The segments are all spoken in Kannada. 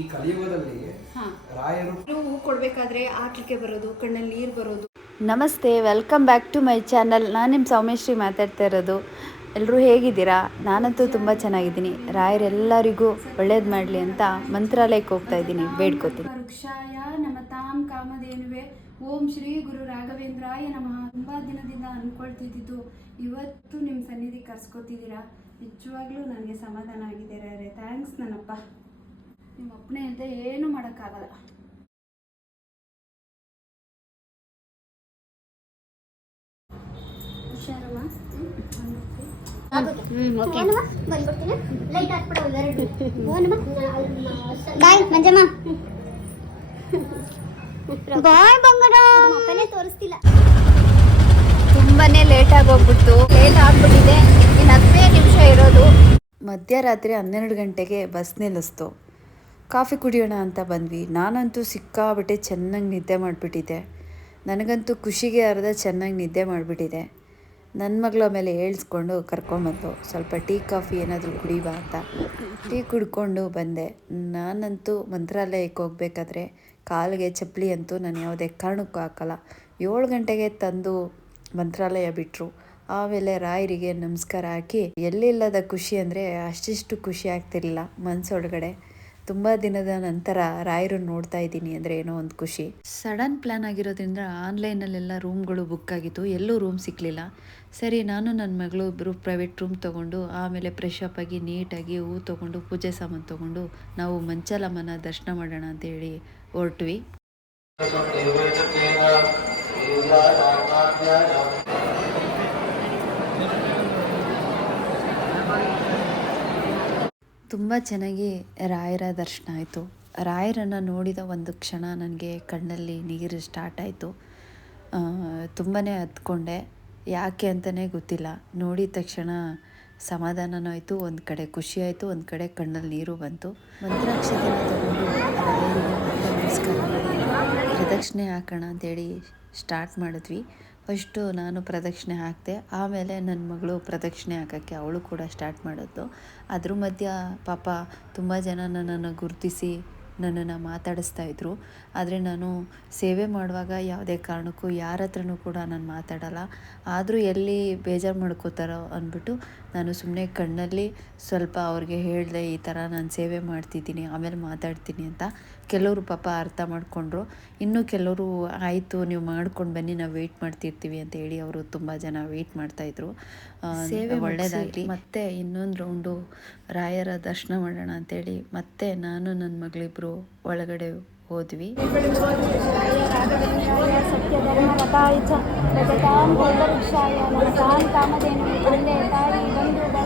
ಈ ಕಲಿಯುಗದಲ್ಲಿ ರಾಯರು ಹೂ ಕೊಡಬೇಕಾದ್ರೆ ಆಟ್ಲಿಕ್ಕೆ ಬರೋದು ಕಣ್ಣಲ್ಲಿ ನೀರು ಬರೋದು. ನಮಸ್ತೆ welcome back to my channel ನಾನು ನಿಮ್ಮ ಸೌಮ್ಯಶ್ರೀ ಮಾತಾಡ್ತಾ ಇರೋದು. ಎಲ್ಲರೂ ಹೇಗಿದ್ದೀರಾ? ನಾನಂತೂ ತುಂಬ ಚೆನ್ನಾಗಿದ್ದೀನಿ. ರಾಯರೆಲ್ಲರಿಗೂ ಒಳ್ಳೇದು ಮಾಡಲಿ ಅಂತ ಮಂತ್ರಾಲಯಕ್ಕೆ ಹೋಗ್ತಾ ಇದ್ದೀನಿ. ಬೇಡ್ಕೋತೀನಿ. ವೃಕ್ಷಾಯ ತಾಮ್ ಕಾಮಧೇನುವೆ. ಓಂ ಶ್ರೀ ಗುರು ರಾಘವೇಂದ್ರಾಯ ನಮಃ. ತುಂಬ ದಿನದಿಂದ ಅಂದ್ಕೊಳ್ತಿದ್ದು ಇವತ್ತು ನಿಮ್ಮ ಸನ್ನಿಧಿ ಕರ್ಸ್ಕೊತಿದ್ದೀರಾ. ನಿಜವಾಗ್ಲೂ ನನಗೆ ಸಮಾಧಾನ ಆಗಿದೆ ರೇ ಥ್ಯಾಂಕ್ಸ್ ನನ್ನಪ್ಪ. ನಿಮ್ಮ ಅಪ್ಪನೇ ಇಲ್ಲದೆ ಏನೂ ಮಾಡೋಕ್ಕಾಗಲ್ಲ. ಹುಷಾರಮ್ಮ? ಬಂದ್ಬಿಡ್ತೀನಿ. ಲೈಟ್ ಹಾಕ್ಬಿಡು ಎರಡು ಬಾಯ್ ಮಂಜಮ್ಮ. ಬಾಯ್ ಬಂಗಾರ ಮಕ್ಕನೇ ತೋರಿಸ್ತಿಲ್ಲ. ತುಂಬಾ ಲೇಟ್ ಆಗೋಗ್ಬಿಟ್ಟು ಲೇಟ್ ಆಗ್ಬಿಟ್ಟಿದೆ. ಇನ್ನು ಹದಿನೈದು ನಿಮಿಷ ಇರೋದು. ಮಧ್ಯರಾತ್ರಿ ಹನ್ನೆರಡು ಗಂಟೆಗೆ ಬಸ್ ನಿಲ್ಲಿಸ್ತು. ಕಾಫಿ ಕುಡಿಯೋಣ ಅಂತ ಬಂದ್ವಿ. ನಾನಂತೂ ಸಿಕ್ಕಾಬಿಟ್ಟೆ, ಚೆನ್ನಾಗಿ ನಿದ್ದೆ ಮಾಡಿಬಿಟ್ಟಿದ್ದೆ. ನನಗಂತೂ ಖುಷಿಗೆ ಅರ್ಧ ಚೆನ್ನಾಗಿ ನಿದ್ದೆ ಮಾಡಿಬಿಟ್ಟಿದೆ. ನನ್ನ ಮಗಳ ಮೇಲೆ ಏಳ್ಸ್ಕೊಂಡು ಕರ್ಕೊಂಬಂದು, ಸ್ವಲ್ಪ ಟೀ, ಕಾಫಿ ಏನಾದರೂ ಕುಡಿಬಾ ಅಂತ. ಟೀ ಕುಡ್ಕೊಂಡು ಬಂದೆ. ನಾನಂತೂ ಮಂತ್ರಾಲಯಕ್ಕೆ ಹೋಗ್ಬೇಕಾದ್ರೆ ಕಾಲಿಗೆ ಚಪ್ಪಲಿ ಅಂತೂ ನಾನು ಯಾವುದೇ ಕಾರಣಕ್ಕೂ ಹಾಕಲ್ಲ. ಏಳು ಗಂಟೆಗೆ ತಂದು ಮಂತ್ರಾಲಯ ಬಿಟ್ಟರು ಆಮೇಲೆ ರಾಯರಿಗೆ ನಮಸ್ಕಾರ ಹಾಕಿ, ಎಲ್ಲಿಲ್ಲದ ಖುಷಿ ಅಂದರೆ ಅಷ್ಟಿಷ್ಟು ಖುಷಿ ಆಗ್ತಿರಲಿಲ್ಲ ಮನಸ್ಸೊಳಗಡೆ ತುಂಬ ದಿನದ ನಂತರ ರಾಯರು ನೋಡ್ತಾ ಇದ್ದೀನಿ ಅಂದರೆ ಏನೋ ಒಂದು ಖುಷಿ. ಸಡನ್ ಪ್ಲ್ಯಾನ್ ಆಗಿರೋದ್ರಿಂದ ಆನ್ಲೈನಲ್ಲೆಲ್ಲ ರೂಮ್ಗಳು ಬುಕ್ ಆಗಿತ್ತು ಎಲ್ಲೂ ರೂಮ್ ಸಿಕ್ಕಲಿಲ್ಲ ಸರಿ, ನಾನು ನನ್ನ ಮಗಳು ಇಬ್ಬರು ಪ್ರೈವೇಟ್ ರೂಮ್ ತೊಗೊಂಡು ಆಮೇಲೆ ಫ್ರೆಶ್ ಅಪ್ ಆಗಿ ನೀಟಾಗಿ ಹೂ ತೊಗೊಂಡು ಪೂಜೆ ಸಾಮಾನು ತೊಗೊಂಡು ನಾವು ಮಂಚಾಲಮ್ಮನ ದರ್ಶನ ಮಾಡೋಣ ಅಂತ ಹೇಳಿ ಹೊರಟ್ವಿ. ತುಂಬ ಚೆನ್ನಾಗಿ ರಾಯರ ದರ್ಶನ ಆಯಿತು. ರಾಯರನ್ನು ನೋಡಿದ ಒಂದು ಕ್ಷಣ ನನಗೆ ಕಣ್ಣಲ್ಲಿ ನೀರು ಸ್ಟಾರ್ಟ್ ಆಯಿತು. ತುಂಬಾ ಹತ್ಕೊಂಡೆ. ಯಾಕೆ ಅಂತಲೇ ಗೊತ್ತಿಲ್ಲ. ನೋಡಿದ ತಕ್ಷಣ ಸಮಾಧಾನನೂ ಆಯಿತು, ಒಂದು ಕಡೆ ಖುಷಿ ಆಯಿತು, ಒಂದು ಕಡೆ ಕಣ್ಣಲ್ಲಿ ನೀರು ಬಂತು. ಮಂತ್ರಾಕ್ಷತೆನ ತಗೊಂಡು ರಾಯರಿಗೆ ನಮಸ್ಕಾರ ಪ್ರದಕ್ಷಿಣೆ ಹಾಕೋಣ ಅಂತೇಳಿ ಸ್ಟಾರ್ಟ್ ಮಾಡಿದ್ವಿ. ಫಸ್ಟು ನಾನು ಪ್ರದಕ್ಷಿಣೆ ಹಾಕಿದೆ, ಆಮೇಲೆ ನನ್ನ ಮಗಳು ಪ್ರದಕ್ಷಿಣೆ ಹಾಕೋಕ್ಕೆ ಅವಳು ಕೂಡ ಸ್ಟಾರ್ಟ್ ಮಾಡಿದ್ದು ಅದ್ರ ಮಧ್ಯ ಪಾಪ ತುಂಬ ಜನ ನನ್ನನ್ನು ಗುರುತಿಸಿ ನನ್ನನ್ನು ಮಾತಾಡಿಸ್ತಾ ಇದ್ರು. ಆದರೆ ನಾನು ಸೇವೆ ಮಾಡುವಾಗ ಯಾವುದೇ ಕಾರಣಕ್ಕೂ ಯಾರ ಹತ್ರನೂ ಕೂಡ ನಾನು ಮಾತಾಡಲ್ಲ. ಆದರೂ ಎಲ್ಲಿ ಬೇಜಾರು ಮಾಡ್ಕೋತಾರೋ ಅಂದ್ಬಿಟ್ಟು ನಾನು ಸುಮ್ಮನೆ ಕಣ್ಣಲ್ಲಿ ಸ್ವಲ್ಪ ಅವ್ರಿಗೆ ಹೇಳಿದೆ ಈ ಥರ ನಾನು ಸೇವೆ ಮಾಡ್ತಿದ್ದೀನಿ ಆಮೇಲೆ ಮಾತಾಡ್ತೀನಿ ಅಂತ ಕೆಲವರು ಪಾಪ ಅರ್ಥ ಮಾಡಿಕೊಂಡ್ರು. ಇನ್ನೂ ಕೆಲವರು ಆಯಿತು ನೀವು ಮಾಡ್ಕೊಂಡು ಬನ್ನಿ ನಾವು ವೆಯ್ಟ್ ಮಾಡ್ತಿರ್ತೀವಿ ಅಂತ ಹೇಳಿ ಅವರು ತುಂಬ ಜನ ವೆಯ್ಟ್ ಮಾಡ್ತಾಯಿದ್ರು ಸೇವೆ ಒಳ್ಳೆಯದಾಗಲಿ ಮತ್ತೆ ಇನ್ನೊಂದು ರೌಂಡು ರಾಯರ ದರ್ಶನ ಮಾಡೋಣ ಅಂತೇಳಿ ಮತ್ತೆ ನಾನು ನನ್ನ ಮಗಳಿಬ್ಬರು ಒಳಗಡೆ ಹೋದ್ವಿ. ಕಾಮಧೇನು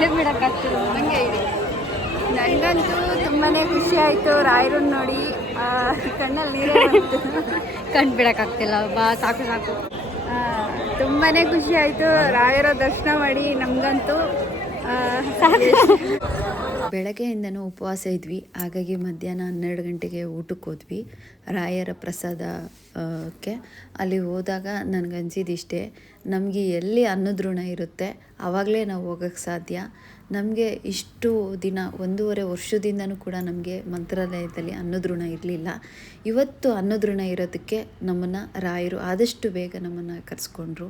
ಹಡ್ಡೆ ಬಿಡೋಕ್ಕಾಗ್ತಿಲ್ಲ ನನಗೆ ಹೇಳಿ ನನಗಂತೂ ತುಂಬಾ ಖುಷಿ ಆಯಿತು. ರಾಯರನ್ನ ನೋಡಿ ಕಣ್ಣಲ್ಲಿ ನೀರೇ ಬಂತು. ಕಣ್ ಬಿಡೋಕ್ಕಾಗ್ತಿಲ್ಲ ಬಾ ಸಾಕು ಸಾಕು. ತುಂಬಾ ಖುಷಿ ಆಯಿತು. ರಾಯರ ದರ್ಶನ ಮಾಡಿ ನಮಗಂತೂ. ಬೆಳಗ್ಗೆಯಿಂದನೂ ಉಪವಾಸ ಇದ್ವಿ. ಹಾಗಾಗಿ ಮಧ್ಯಾಹ್ನ ಹನ್ನೆರಡು ಗಂಟೆಗೆ ಊಟಕ್ಕೆ ಹೋದ್ವಿ. ರಾಯರ ಪ್ರಸಾದಕ್ಕೆ ಅಲ್ಲಿ ಹೋದಾಗ ನನಗನ್ಸಿದಿಷ್ಟೇ ನಮಗೆ ಎಲ್ಲಿ ಅನ್ನದ ಋಣ ಇರುತ್ತೆ ಆವಾಗಲೇ ನಾವು ಹೋಗೋಕ್ಕೆ ಸಾಧ್ಯ. ನಮಗೆ ಇಷ್ಟು ದಿನ ಒಂದೂವರೆ ವರ್ಷದಿಂದನೂ ಕೂಡ ನಮಗೆ ಮಂತ್ರಾಲಯದಲ್ಲಿ ಅನ್ನದ್ರುಣ ಇರಲಿಲ್ಲ. ಇವತ್ತು ಅನ್ನದ್ರುಣ ಇರೋದಕ್ಕೆ ನಮ್ಮನ್ನು ರಾಯರು ಆದಷ್ಟು ಬೇಗ ನಮ್ಮನ್ನು ಕರೆಸ್ಕೊಂಡ್ರು.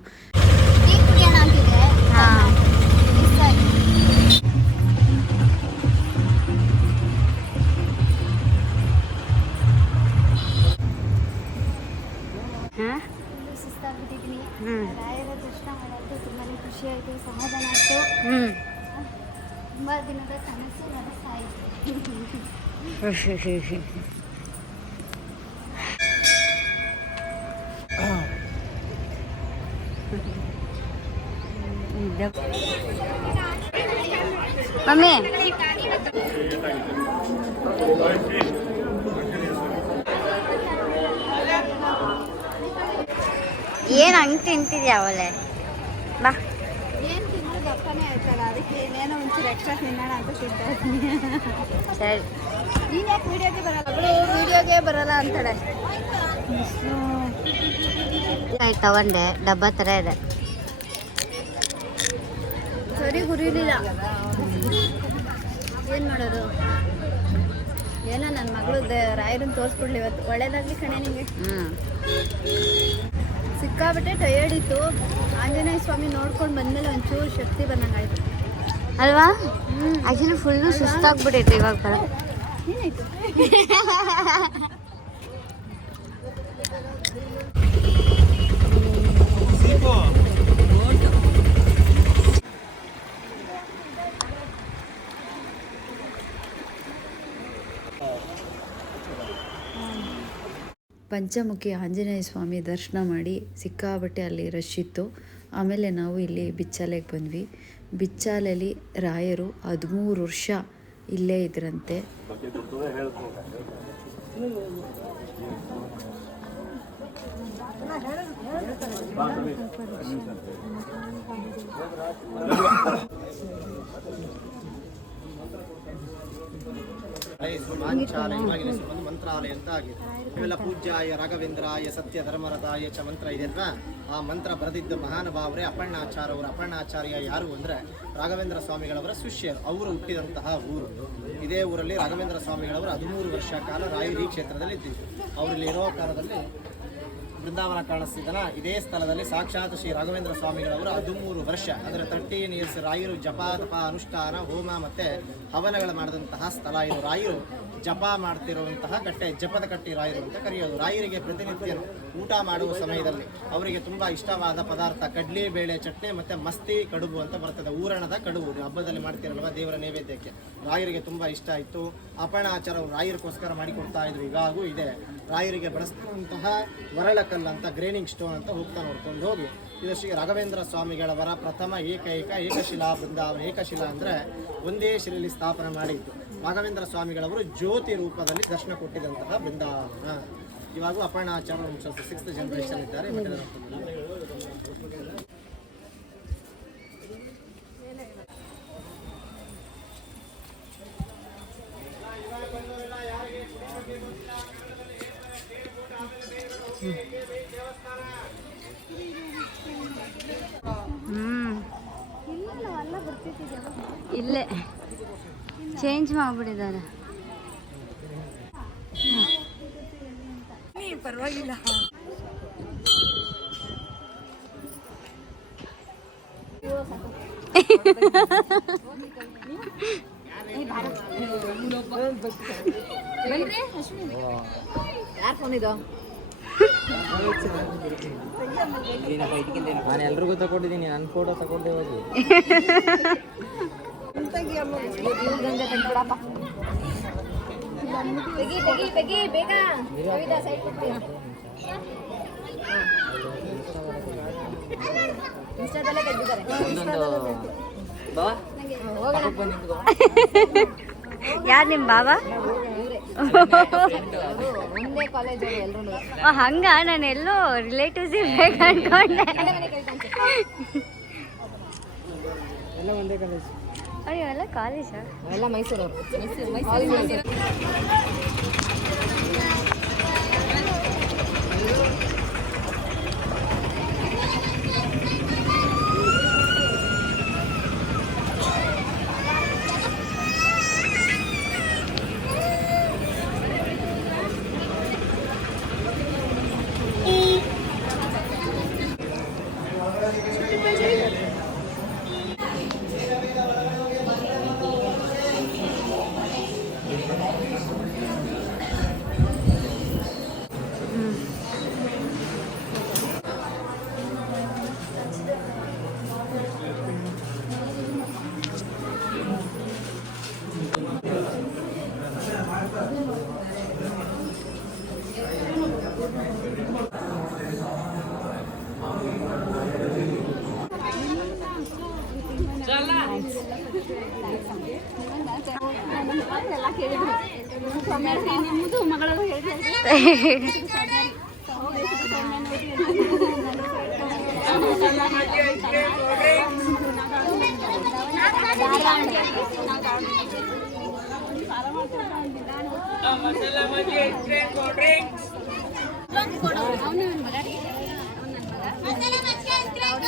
ಸುಸ್ತಾಗ್ಬಿಟ್ಟಿದ್ದೀನಿ ರಾಯರ ದರ್ಶನ ಮಾಡೋದು ತುಂಬಾ ಖುಷಿ ಆಯಿತು ಸಮಾಧಾನ ಆಯಿತು ತುಂಬ ದಿನದ ಕನಸು ನನಸಾಯಿತು. ಮಮ್ಮಿ. ಏನು ಹಂಗೆ ತಿಂತಿದ್ಯಾ ಅವಳೆ ಬಾ. ಏನು ತಿಂದ್ರು ದಪ್ಪನೇ ಆಯ್ತಲ್ಲ ಅದಕ್ಕೆ ಏನೇನೋ ಒಂಚೂರು ಎಕ್ಸ್ಟ್ರಾ ತಿನ್ನೋಣ ಅಂತ ತಿಂತಾ ಇದ್ದೀನಿ. ಸರಿ. ನೀನು ಯಾಕೆ ವಿಡಿಯೋಗೆ ಬರಲ್ಲ? ಅವಳು ವಿಡಿಯೋಗೆ ಬರಲ್ಲ ಅಂತಾಳೆ. ಆಯ್ತು ತಗೊಂಡೆ. ಡಬ್ಬ ಥರ ಇದೆ. ಸರಿ ಗುರಿಲಿಲ್ಲ ಏನು ಮಾಡೋದು? ಏನೋ ನನ್ನ ಮಗಳು ರಾಯರನ್ನ ತೋರಿಸ್ಬಿಡ್ಲಿ ಇವತ್ತು. ಒಳ್ಳೇದಾಗ್ಲಿ ಕಣೆ ನಿಮಗೆ ಹ್ಞೂ ಸಿಕ್ಕಾಬಿಟ್ಟೆ ಟಯರ್ಡ್ ಇತ್ತು. ಆಂಜನೇಯ ಸ್ವಾಮಿ ನೋಡ್ಕೊಂಡು ಬಂದಮೇಲೆ ಒಂಚೂರು ಶಕ್ತಿ ಬಂದಂಗೆ ಬಂದಂಗಾಯ್ತು. ಅಲ್ವಾ? ಆ್ಯಕ್ಚುಲಿ ಫುಲ್ಲು ಸುಸ್ತಾಗ್ಬಿಟ್ಟೈತೆ ಇವಾಗ. ಏನಾಯ್ತು? ಪಂಚಮುಖಿ ಆಂಜನೇಯ ಸ್ವಾಮಿ ದರ್ಶನ ಮಾಡಿ ಸಿಕ್ಕಾಬಟ್ಟೆ ಅಲ್ಲಿ ರಶ್ ಇತ್ತು ಆಮೇಲೆ ನಾವು ಇಲ್ಲಿ ಬಿಚ್ಚಾಲೆಗೆ ಬಂದ್ವಿ. ಬಿಚ್ಚಾಲಲ್ಲಿ ರಾಯರು ಹದಿಮೂರು ವರ್ಷ ಇಲ್ಲೇ ಇದ್ರಂತೆ. ಇವಾಗಿನ ಒಂದು ಮಂತ್ರಾಲಯ ಅಂತ ಆಗಿದೆ ಇವೆಲ್ಲ ಪೂಜ್ಯಾಯ, ರಾಘವೇಂದ್ರಾಯ, ಸತ್ಯ ಧರ್ಮರಥಾಯ ಚ ಮಂತ್ರ ಇದೆ ಅಲ್ವಾ? ಆ ಮಂತ್ರ ಬರೆದಿದ್ದ ಮಹಾನುಭಾವರೇ ಅಪರ್ಣಾಚಾರ ಅವರು. ಅಪರ್ಣಾಚಾರ್ಯ ಯಾರು ಅಂದ್ರೆ ರಾಘವೇಂದ್ರ ಸ್ವಾಮಿಗಳವರ ಶಿಷ್ಯರು. ಅವರು ಹುಟ್ಟಿದಂತಹ ಊರು. ಇದೇ ಊರಲ್ಲಿ ರಾಘವೇಂದ್ರ ಸ್ವಾಮಿಗಳವರು ಹದಿಮೂರು ವರ್ಷ ಕಾಲ ರಾಯರಿ ಕ್ಷೇತ್ರದಲ್ಲಿ ಇದ್ದಿದ್ದು ಅವರಲ್ಲಿ ಇರೋ ಕಾಲದಲ್ಲಿ ಬೃಂದಾವನ ಕಾಣಿಸ್ತಿದ್ದನ ಇದೇ ಸ್ಥಳದಲ್ಲಿ ಸಾಕ್ಷಾತ್ ಶ್ರೀ ರಾಘವೇಂದ್ರ ಸ್ವಾಮಿಗಳವರು ಹದಿಮೂರು ವರ್ಷ. ಅಂದರೆ ತರ್ಟೀನ್ ಇಯರ್ಸ್ ರಾಯರು ಜಪ ತಪ ಅನುಷ್ಠಾನ, ಹೋಮ ಮತ್ತೆ ಹವನಗಳು ಮಾಡಿದಂತಹ ಸ್ಥಳ ಇದು. ರಾಯರು ಜಪ ಮಾಡ್ತಿರುವಂತಹ ಕಟ್ಟೆ, ಜಪದ ಕಟ್ಟಿ ರಾಯರು ಅಂತ ಕರೆಯೋದು. ರಾಯರಿಗೆ ಪ್ರತಿನಿತ್ಯ ಊಟ ಮಾಡುವ ಸಮಯದಲ್ಲಿ ಅವರಿಗೆ ತುಂಬಾ ಇಷ್ಟವಾದ ಪದಾರ್ಥ ಕಡ್ಲಿ, ಬೇಳೆ, ಚಟ್ನಿ ಮತ್ತೆ ಮಸ್ತಿ, ಕಡುಬು ಅಂತ ಬರ್ತದೆ. ಊರಣದ ಕಡುಬು. ಹಬ್ಬದಲ್ಲಿ ಮಾಡ್ತಿರಲ್ವ ದೇವರ ನೈವೇದ್ಯಕ್ಕೆ? ರಾಯರಿಗೆ ತುಂಬಾ ಇಷ್ಟ ಇತ್ತು ಅಪಣ ಆಚಾರವು ರಾಯರಿಗೋಸ್ಕರ ಮಾಡಿಕೊಡ್ತಾ ಇದ್ರು. ಇವಾಗೂ ಇದೆ. ರಾಯರಿಗೆ ಬಳಸ್ತಿರುವಂತಹ ವರಳಕಲ್ಲಂತ ಅಂತ, ಗ್ರೇನಿಂಗ್ ಸ್ಟೋನ್ ಅಂತ ಹೋಗ್ತಾ ನೋಡ್ಕೊಂಡು ಹೋಗಿ ಇದು ಶ್ರೀ ರಾಘವೇಂದ್ರ ಸ್ವಾಮಿಗಳವರ ಪ್ರಥಮ ಏಕೈಕ ಏಕಶಿಲಾ ಬೃಂದಾವನ ಏಕಶಿಲಾ ಅಂದರೆ ಒಂದೇ ಶಿಲೆಯಲ್ಲಿ ಸ್ಥಾಪನೆ ಮಾಡಿದ್ದು. ರಾಘವೇಂದ್ರ ಸ್ವಾಮಿಗಳವರು ಜ್ಯೋತಿ ರೂಪದಲ್ಲಿ ದರ್ಶನ ಕೊಟ್ಟಿದಂತಹ ಬೃಂದಾವನ. ಇವಾಗ ಅಪರ್ಣಾಚಾರ್ಯ ಸಿಕ್ಸ್ತ್ ಜನರೇಷನ್ ಇದ್ದಾರೆ ಮಠದ ರೂಪದಲ್ಲಿ. ಹ್ಞೂ ಇಲ್ಲೇ ಚೇಂಜ್ ಮಾಡಿಬಿಟ್ಟಿದ್ದಾರೆ. ನಾನು ಎಲ್ರಿಗೂ ತಗೊಂಡಿದ್ದೀನಿ ನನ್ನ ಫೋಟೋ ತಗೊಂಡೆ ಹೋಗಿ ಒಂದೊಂದು ಬಾ ಪಕ್ಕಕ್ಕೆ ಬಂದು ನಿಂತ್ಕೋ. ಯಾರು ನಿಮ್ಮ ಬಾಬಾ ಎಲ್ಲರೂ ಹಂಗ? ನಾನು ಎಲ್ಲೋ ರಿಲೇಟಿವ್ಸ್ ಇರ್ಬೇಕು ಅನ್ಕೊಂಡೆ. ಎಲ್ಲ ಒಂದೇ ಕಾಲೇಜ್ ಅಯ್ಯೋ ಎಲ್ಲ ಕಾಲೇಜಾ ಎಲ್ಲ మసాలా మజ్జి ఐస్ క్రీమ్ కూల్ డ్రింక్స్ అవును మగా మసాలా మజ్జి ఐస్ క్రీమ్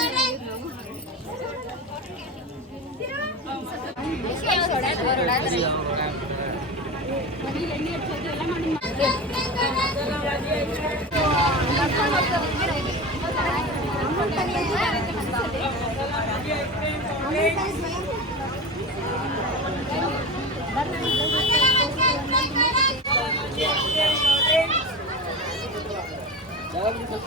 కూల్ డ్రింక్స్ ಹೇಳಿದೆ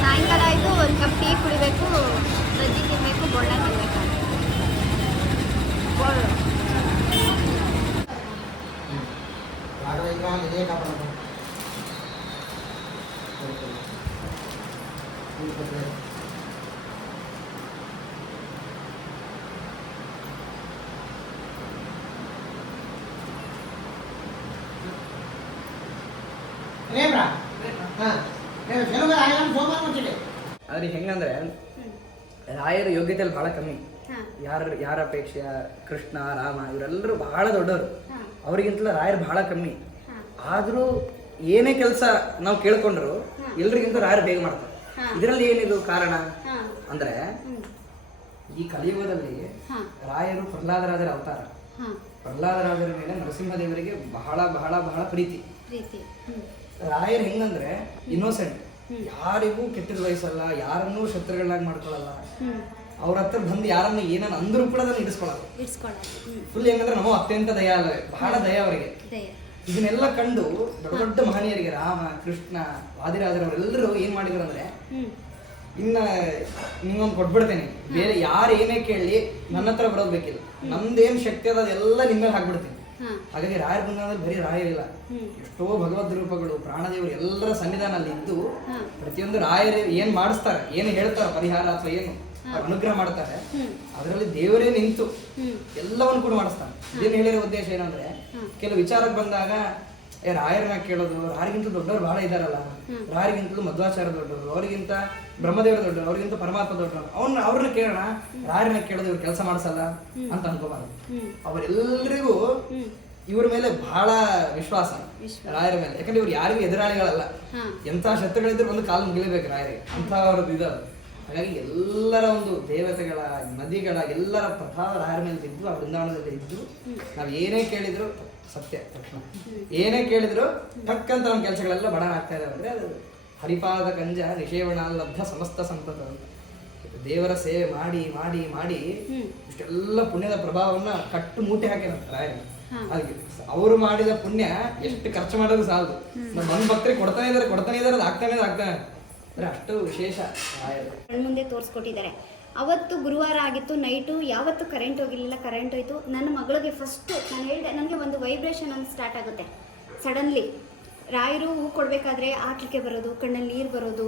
ಸಾಯಂಕಾಲ ಆಯಿತು ಒಂದು ಕಪ್ ಟೀ ಕುಡಿಬೇಕು ಬಜ್ಜಿ ತಿನ್ನಬೇಕು ಬೋಂಡ ತಿನ್ನಬೇಕು ರಾಘವೇಂದ್ರ ಇದೇ ಕಾಪಾಡ ಆದ್ರೆ ಹೆಂಗಂದ್ರೆ ರಾಯರ ಯೋಗ್ಯತೆಯಲ್ಲಿ ಬಹಳ ಕಮ್ಮಿ. ಯಾರ ಯಾರ ಅಪೇಕ್ಷೆಯ ಕೃಷ್ಣ ರಾಮ ಇವರೆಲ್ಲರೂ ಬಹಳ ದೊಡ್ಡವರು. ಅವರಿಗಿಂತಲೂ ರಾಯರು ಬಹಳ ಕಮ್ಮಿ. ಆದರೂ ಏನೇ ಕೆಲಸ ನಾವು ಕೇಳ್ಕೊಂಡ್ರು ಎಲ್ರಿಗಿಂತ ರಾಯರು ಬೇಗ ಮಾಡ್ತಾರೆ. ಇದರಲ್ಲಿ ಏನಿದು ಕಾರಣ. ಅಂದ್ರೆ ಈ ಕಲಿಯುಗದಲ್ಲಿ. ರಾಯರು ಪ್ರಹ್ಲಾದರಾಜರ ಅವತಾರ. ಪ್ರಹ್ಲಾದರಾದರ ಪ್ರಹ್ಲಾದರಾಜರ ಮೇಲೆ ನರಸಿಂಹದೇವರಿಗೆ ಬಹಳ ಬಹಳ ಬಹಳ ಪ್ರೀತಿ. ರಾಯರ್ ಹೆಂಗಂದ್ರೆ ಇನ್ನೋಸೆಂಟ್ ಯಾರಿಗೂ ಕೆಟ್ಟದ ವಯಸ್ಸಲ್ಲ ಯಾರನ್ನೂ ಶತ್ರುಗಳನ್ನಾಗಿ ಮಾಡ್ಕೊಳ್ಳಲ್ಲ. ಅವ್ರ ಹತ್ರ ಬಂದು ಯಾರನ್ನ ಏನನ್ನ ಅಂದ್ರೂ ಕೂಡ ಅದನ್ನ ಇಡಿಸ್ಕೊಳ್ಳಲ್ಲ. ಫುಲ್ ಹೆಂಗಂದ್ರೆ ನಾವು ಅತ್ಯಂತ ದಯ ಅಲ್ಲ ಬಹಳ ದಯ ಅವರಿಗೆ. ಇದನ್ನೆಲ್ಲ ಕಂಡು ದೊಡ್ಡ ದೊಡ್ಡ ಮಹನೀಯರಿಗೆ ರಾಮ ಕೃಷ್ಣ ವಾದಿರಾಜರವರೆಲ್ಲರೂ ಏನ್ ಮಾಡಿದ್ರು ಅಂದ್ರೆ. ಇನ್ನ ನಿಮ್ಗೊಂದು ಕೊಟ್ಬಿಡ್ತೇನೆ. ಬೇರೆ ಯಾರು ಏನೇ ಕೇಳಿ ನನ್ನ ಹತ್ರ ಬರೋದು ಬೇಕಿಲ್ಲ. ನಮ್ದೇನ್ ಶಕ್ತಿ ಅದ ಅದೆಲ್ಲ ನಿಮ್ಮ ಮೇಲೆ ಹಾಕ್ಬಿಡ್ತೀನಿ. ಹಾಗಾಗಿ ರಾಯರ ಬಂದ್ರೆ ಬರೀ ರಾಯ ಇಲ್ಲ. ಎಷ್ಟೋ ಭಗವದ್ ರೂಪಗಳು ಪ್ರಾಣದೇವರು ಎಲ್ಲರ ಸನ್ನಿಧಾನ ಅಲ್ಲಿ ಇದ್ದು ಪ್ರತಿಯೊಂದು ರಾಯರು ಏನ್ ಮಾಡಿಸ್ತಾರೆ ಏನು ಹೇಳ್ತಾರೆ ಪರಿಹಾರ ಅಥವಾ ಏನು ಅನುಗ್ರಹ ಮಾಡ್ತಾರೆ. ಅದರಲ್ಲಿ ದೇವರೇ ನಿಂತು. ಎಲ್ಲವನ್ನು ಕೂಡ ಮಾಡಿಸ್ತಾನೆ ಏನ್ ಹೇಳಿರೋ ಉದ್ದೇಶ ಏನಂದ್ರೆ ಕೆಲವು ವಿಚಾರಕ್ಕೆ ಬಂದಾಗ ಏ ರಾಯರನ್ನ ಕೇಳೋದು, ರಾರಿಗಿಂತ ದೊಡ್ಡವ್ರು ಬಹಳ ಇದಾರಲ್ಲ. ರಾರಿಗಿಂತಲೂ ಮಧ್ವಾಚಾರ ದೊಡ್ಡವರು, ಅವರಿಗಿಂತ ಬ್ರಹ್ಮದೇವರು ದೊಡ್ಡವರು, ಅವರಿಗಿಂತ ಪರಮಾತ್ಮ ದೊಡ್ಡವರು. ಅವ್ನ ಅವ್ರನ್ನ ಕೇಳೋಣ, ರಾರಿನ ಕೇಳೋದು ಇವ್ರು ಕೆಲಸ ಮಾಡಿಸಲ್ಲ ಅಂತ ಅನ್ಕೋಬಾರ್ದು. ಅವರೆಲ್ಲರಿಗೂ ಇವ್ರ ಮೇಲೆ ಬಹಳ ವಿಶ್ವಾಸ, ರಾಯರ ಮೇಲೆ. ಯಾಕಂದ್ರೆ ಇವ್ರು ಯಾರಿಗೂ ಎದುರಾಳಿಗಳಲ್ಲ. ಎಂತ ಶತ್ರುಗಳಿದ್ರು ಒಂದು ಕಾಲು ಮುಗಿಲೇಬೇಕು ರಾಯರಿಗೆ. ಅಂತ ಅವ್ರದ್ದು ಇದಾವೆ ಹಾಗಾಗಿ ಎಲ್ಲರ ಒಂದು ದೇವತೆಗಳ, ನದಿಗಳ, ಎಲ್ಲರ ಪ್ರಭಾವ ರಾಯರ ಮೇಲೆ ಇದ್ದು ಆ ಬೃಂದಾವನದಲ್ಲಿ ಇದ್ದು, ನಾವು ಏನೇ ಕೇಳಿದ್ರು ಸತ್ಯ ತಕ್ಷಣ. ಏನೇ ಕೇಳಿದ್ರು ತಕ್ಕಂತ ನಮ್ಮ ಕೆಲಸಗಳೆಲ್ಲ ಬಡ ಆಗ್ತಾ ಇದೆ ಅಂದ್ರೆ ಅದು ಹರಿಪಾದ ಗಂಜ ನಿಷೇವಣ ಲಬ್ಧ ಸಮಸ್ತ ಸಂತತ ಅಂತ. ದೇವರ ಸೇವೆ ಮಾಡಿ ಮಾಡಿ ಮಾಡಿ ಇಷ್ಟೆಲ್ಲ ಪುಣ್ಯದ ಪ್ರಭಾವವನ್ನ ಕಟ್ಟು ಮೂಟೆ ಹಾಕ್ಯಾರ ರಾಯರು. ಅದಕ್ಕೆ ಅವರು ಮಾಡಿದ ಪುಣ್ಯ ಎಷ್ಟು ಖರ್ಚು ಮಾಡೋದು ಸಾಲದು. ನಮ್ಮ ಬಂದ್ ಭಕ್ತರಿಗೆ ಕೊಡ್ತಾನೆ ಇದಾರೆ ಕೊಡ್ತಾನೆ ಇದಾರೆ ಅದು ಆಗ್ತಾನೆ ಆಗ್ತಾನೆ. ಅಂದ್ರೆ ಅಷ್ಟು ವಿಶೇಷ ರಾಯರು. ಮುಂದೆ ತೋರಿಸ್ಕೊಟ್ಟಿದ್ದಾರೆ. ಅವತ್ತು ಗುರುವಾರ ಆಗಿತ್ತು ನೈಟು ಯಾವತ್ತು ಕರೆಂಟ್ ಹೋಗಿರಲಿಲ್ಲ ಕರೆಂಟ್ ಹೋಯ್ತು. ನನ್ನ ಮಗಳಿಗೆ ಫಸ್ಟು ನಾನು ಹೇಳಿದೆ ನನಗೆ ಒಂದು ವೈಬ್ರೇಷನ್ ಒಂದು ಸ್ಟಾರ್ಟ್ ಆಗುತ್ತೆ. ಸಡನ್ಲಿ ರಾಯರು ಹೂ ಕೊಡಬೇಕಾದ್ರೆ ಆಟ್ಲಿಕ್ಕೆ ಬರೋದು, ಕಣ್ಣಲ್ಲಿ ನೀರು ಬರೋದು,